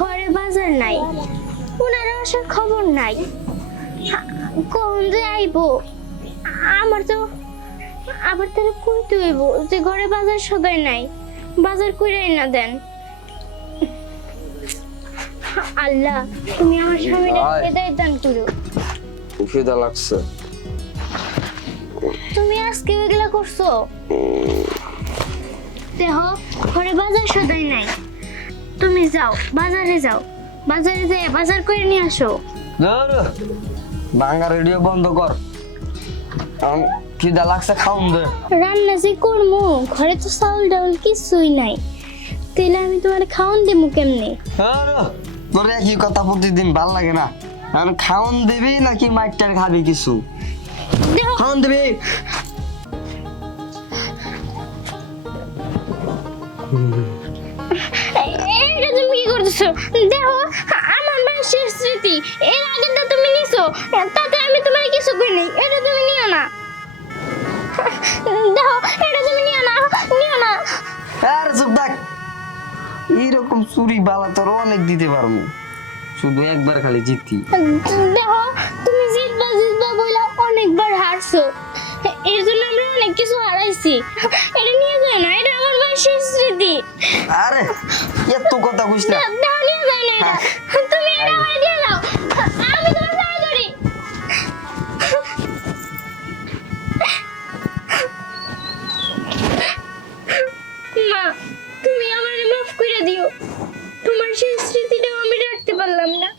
ঘরে বাজার নাই, ওনারা আসার খবর নাই, কখন যে আইবো। আমার তো আবার তারা কইতে হইব যে ঘরে বাজার সদাই নাই, বাজার কইরাই না দেন। আল্লাহ তুমি আমার স্বামীর হেদায়েত দান করো। খিদা লাগছে। তুমি আজকে এগুলা করছো? দেহ ঘরে বাজার সদাই নাই, তুমি যাও বাজারে যাও, বাজারে যেয়ে বাজার করে নিয়ে আসো। বাংলা রেডিও বন্ধ কর, খিদা লাগছে, খাওন দে। রান্না যে করবো, ঘরে তো চাউল ডাউল কিছুই নাই, তাহলে আমি তোমার খাওন দেবো কেমনে? তোর একই কথা প্রতিদিন ভাল লাগে না। আমি খাওন দিবি নাকি মাইকটার খাবি কিছু? খাওন দিবি। এটা তুমি কি করতেছো? দেখো আমার মাসের স্মৃতি, এর আগেরটা তুমি নিছো, তাতে আমি তোমার কিছু করিনি, এটা তুমি নিও না। দেখো এটা তুমি নিও না, নিও না। আর চুপ থাক, এইরকম চুরি বালা তোর অনেক দিতে পারবো, শুধু একবার খালি জিতি। দেখো তুমি জিতবা জিতবা বইলা অনেকবার হারছো, এর জন্য আমরা অনেক কিছু হারাইছি, এটা নিয়ে যাও না, এটা আমার মাসের স্মৃতি। আরে এত কথা কইস না। দেখো নিয়ে যাও না এটা, তুমি এটা আমায় দিয়ে দাও, আমি তোমার সাহায্য করি। মা তুমি আমারে মাফ করে দিও, তোমার সেই স্মৃতিটাও আমি রাখতে পারলাম না।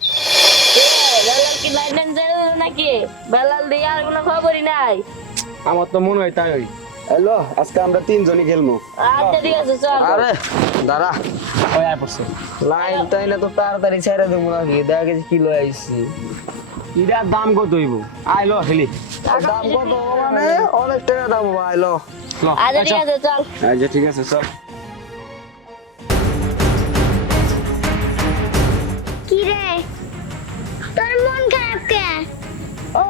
বেলাল কি লাইন জানো নাকি? বেলাল দিয়ে আর কোনো খবরই নাই। আমার তো মনে হয় তাই। হ্যালো, আজকে আমরা তিনজনই খেলবো। আচ্ছা ঠিক আছে চল। আরে দাঁড়া, ওই আয় পড়ছে। লাইন তাই না তো তাড়াতাড়ি ছেড়ে দেবো নাকি, দেখা গেছে কিলো আইসি। এটার দাম কত হইব? আইলো খেলি। দাম কত? মানে অনেক টাকা দাম আইলো। আচ্ছা ঠিক আছে চল। আচ্ছা ঠিক আছে চল। কি রে তোর মন খারাপ কে? ও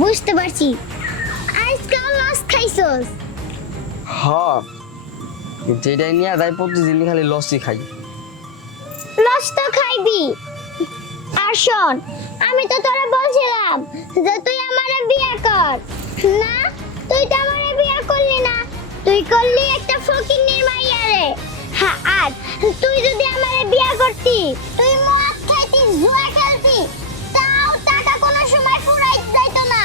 বুঝতে পারছি, আজকাল লস খাইছস। হ্যাঁ, যেটাই নিয়ে তাই প্রতিদিন খালি লসই খাই। লস তো খাইবি। আর শোন, আমি তো তোরা বলছিলাম যে তুই আমারে বিয়ে কর, না তুই তো আমারে বিয়ে করলি না, তুই করলি একটা ফকিন্নির মাইয়ারে। হ্যাঁ, আর তুই যদি আমারে বিয়ে করতি, তুই মদ খাইতি, জুয়া খেলতি, তাও টাকা কোনো সময় ফুরাই যাইতো না।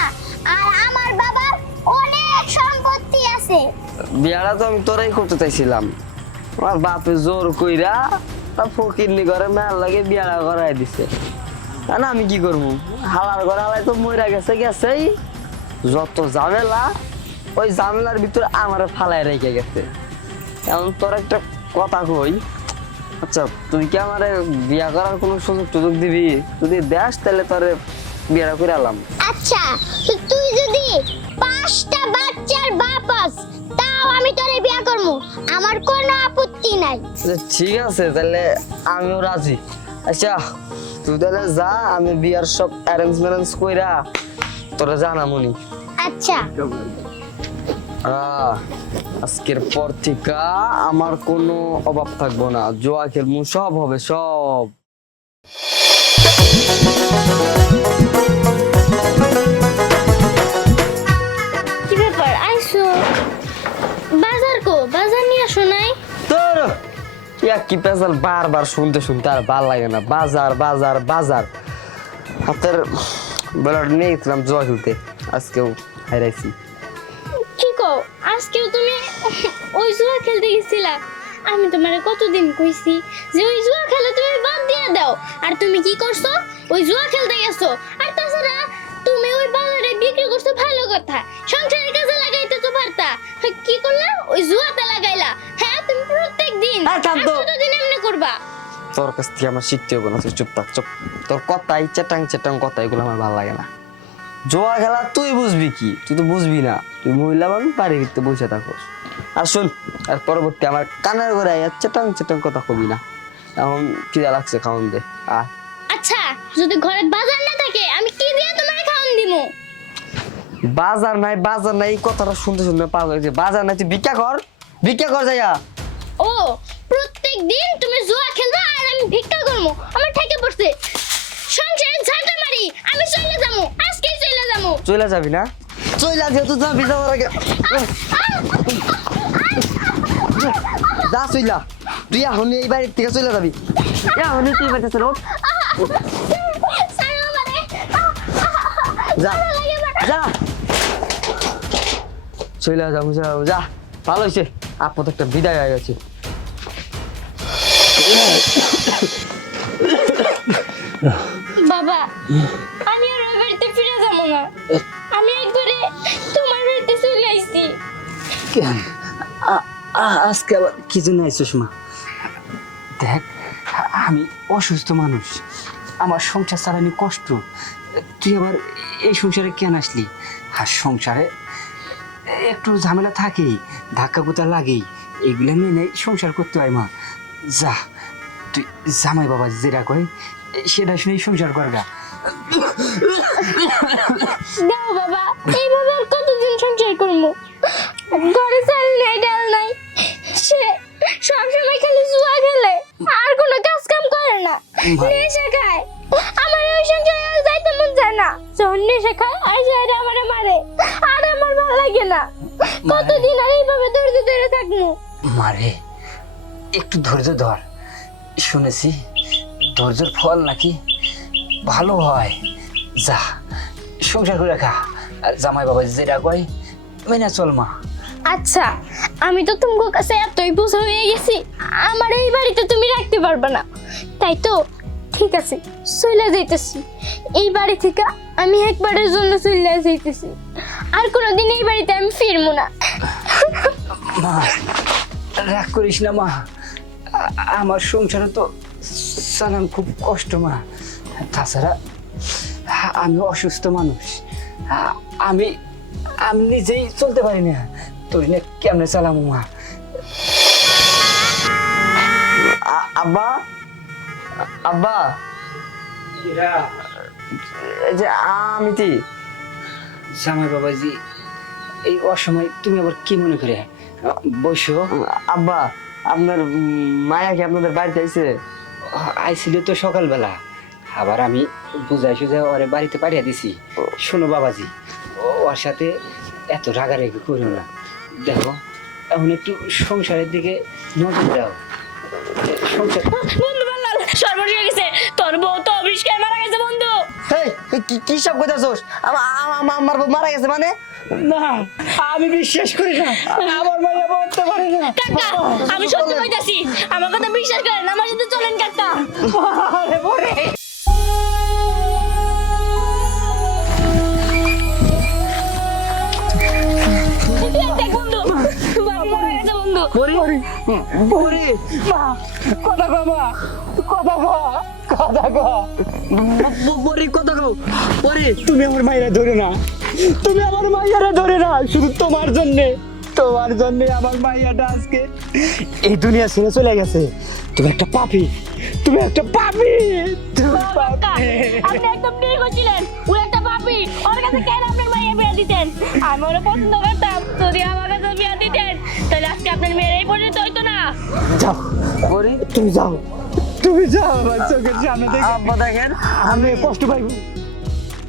আর আমার বাবার অনেক সম্পত্তি আছে। বিয়াটা তো আমি তোরাই করতে চাইছিলাম, আমার বাপে জোর কইরা তা ফকিরনি করে মেয়ার লাগে বিয়াটা করাই দিছে। না আমি কি করবো, হালার ঘরে হালাই তো মইরা গেছে গেছেই, যত ঝামেলা ওই ঝামেলার ভিতরে আমার ফালাই রেখে গেছে। এখন তোর একটা কথা কই, আচ্ছা তুই কি আমার বিয়া করার কোনো সুযোগ টুযোগ দিবি? যদি দেস তাহলে তোর বিয়াটা করে আলাম। আচ্ছা তো তুই যদি 5টা বাচ্চার বাপ হস, তাও আমি তোরে বিয়ে করব, আমার কোনো আপত্তি নাই। আচ্ছা, ঠিক আছে তাহলে আমিও রাজি। আচ্ছা তুই তাহলে যা, আমি বিয়ার সব অ্যারেঞ্জ ম্যারেঞ্জ কইরা তোরা জানামুনি। আচ্ছা আজকের পর থেকে আমার কোনো অভাব থাকবো না, জোয়া খেলবো, সব হবে সব। কি ব্যাপার আইছো? বাজার কো, বাজার নিয়ে আসো নাই? তোর কি পেছাল বারবার শুনতে শুনতে আর ভাল লাগে না, বাজার বাজার বাজার। হাতের বেলাটা নিয়ে গেছিলাম জোয়া খেলতে, আজকেও হারাইছি। কি কও, আজকেও তুমি ওই জুয়া খেলতে গেছিলা? আমি তোমারে কতদিন কইছি যে ওই জুয়া খেলা তুমি বাদ দিয়ে দাও, আর তুমি কি করছো? ওই জুয়া খেলতে গেছো। আর তাছাড়া তুমি ওই বাজারে বিক্রি করছো ভালো কথা, সংসারের কাজে লাগাইতে তো পারতা, কি করলা? ওই জুয়াতে লাগাইলা। হ্যাঁ তুমি প্রত্যেকদিন কতদিন এমনি করবা? তোর কাছ থেকে আমার শিখতে হবে না, তুই চুপ থাক, চুপ। তোর কথাই চেটাং চেটাং কথা, এগুলো আমার ভালো লাগে না। জোয়া খেলা তুই বুঝবি কি? তুই তো বুঝবি না, তুই মহিলা মানুষ বাড়ির ভিতরে বসে থাকোস। আর শোন, আর পরবর্তী আমার কানের ঘরে চেটাং চেটাং কথা কবি না। এখন খিদা লাগছে, খাওয়ান দে। আচ্ছা যদি ঘরে বাজার না থাকে, আমি কি দিয়ে তোমারে খাওয়ান দিমু? বাজার নাই বাজার নাই, এই কথাটা শুনতে শুনতে পাগল হয়ে গেছে। বাজার নাই, তুই ভিক্ষা কর, ভিক্ষা কর যাইয়া। ও প্রত্যেকদিন তুমি জুয়া খেলবা আর আমি ভিক্ষা করবো? চলে যাবি না চলে যেহেতু যাবি যাওয়ার আগে যা চইলা তুই এখন এই বাড়ির থেকে চলে যাবি এখন তুই বাড়িতে চলো যা যা চলে যাবো যা ভালো হয়েছে আপদ একটা বিদায় হয়ে গেছে বাবা আমি আর ওই বাড়িতে ফিরে যাবো না আমি একবারে তোমার বাড়িতে চলে আইছি কেন আজকে আবার কি জন্য আইসিস মা দেখ আমি অসুস্থ মানুষ আমার সংসার চালানি কষ্ট তুই আবার এই সংসারে কেন আসলি আর সংসারে একটু ঝামেলা থাকেই ধাক্কা কোথা লাগেই এগুলো মেনে সংসার করতে হয় মা যা তুই জামাই বাবা যেটা কয় সেটা শুনেই সংসার করগা দাও বাবা এইভাবে আর কতদিন সংসার করবো ঘরে চাল নাই ডাল নাই সে সবসময় খালি জুয়া খেলে আর কোনো কাজ কাম করে না নেশা খায় আমার ওই সংসারে আর যাইতে মন যায় না যখন নেশা খায় আর যাইরা আমারে মারে আর আমার ভালো লাগে না কতদিন আর এইভাবে ধৈর্য ধরে থাকবো মারে একটু ধৈর্য ধর শুনেছি ধৈর্যের ফল নাকি ভালো হয় যা সংসার করে রাখা আর জামাই বাবা যেটা কয় মেনে চল মা আচ্ছা আমি তো তোমার কাছে এতই বোঝা হয়ে গেছি আমার এই বাড়িতে তুমি রাখতে পারবে না তাই তো ঠিক আছে চলে যাইতেছি এই বাড়ি থেকে আমি একবারের জন্য চলে যাইতেছি আর কোনোদিন এই বাড়িতে আমি ফিরবো না মা রাগ করিস না মা আমার সংসারে তো চালান খুব কষ্ট মা তাছাড়া আমি অসুস্থ মানুষ আমি আমি নিজেই চলতে পারি না তোর না কেমনে চালামো মা আব্বা আব্বা এই যে আমিতি জামাই বাবাজি এই অসময় তুমি আবার কি মনে করে বসো আব্বা আপনার মায়া কি আপনাদের বাড়িতে আইছে আইছিল তো সকালবেলা আবার আমি বুঝাই সুঝাই ওরে বাড়িতে পাঠিয়ে দিছি শোনো বাবাজি ওর সাথে এত রাগারাগি করো না দেখো এখন একটু সংসারের দিকে নজর দাও সংসার বন্ধু বাল্লাল সর্বনাশ হয়ে গেছে তোর বউ তো অবিষ্কার মারা গেছে বন্ধু এই কি সব কইতাছস আমার বউ মারা গেছে মানে না আমি বিশ্বাস করি না আমার মাইয়া বলতে পারে না কাকা আমি সত্যি কইতাছি আমার কথা বিশ্বাস করেন আমার সাথে চলেন কাকা আরে বলে দেখ বন্ধু বাবা মারা গেছে বন্ধু পরি পরি মা কথা কো মা কথা কো কথা কো পরি কত গো পরি তুমি আমার মাইয়া ধরে না তুমি আমার মাইয়ারা ধরে না শুধু তোমার জন্যে আমার মাইয়াটা আজকে এই দুনিয়া ছেড়ে চলে গেছে তুমি একটা পাপী তুমি একটা পাপী কাকা আপনি একদম ঠিক কইছিলেন ও একটা পাপী ওর কাছে কেন আপনার মাইয়া বিয়া দিতেন আমি ওরে পছন্দ করতাম যদি আমার কাছে বিয়া দিতেন তাহলে আজকে আপনার মেয়ের এই পর্যন্ত হইতো না যাও পরি তুমি যাও আমার চোখের সামনে দেখে আব্বা দেখেন আমি কষ্ট পাইবো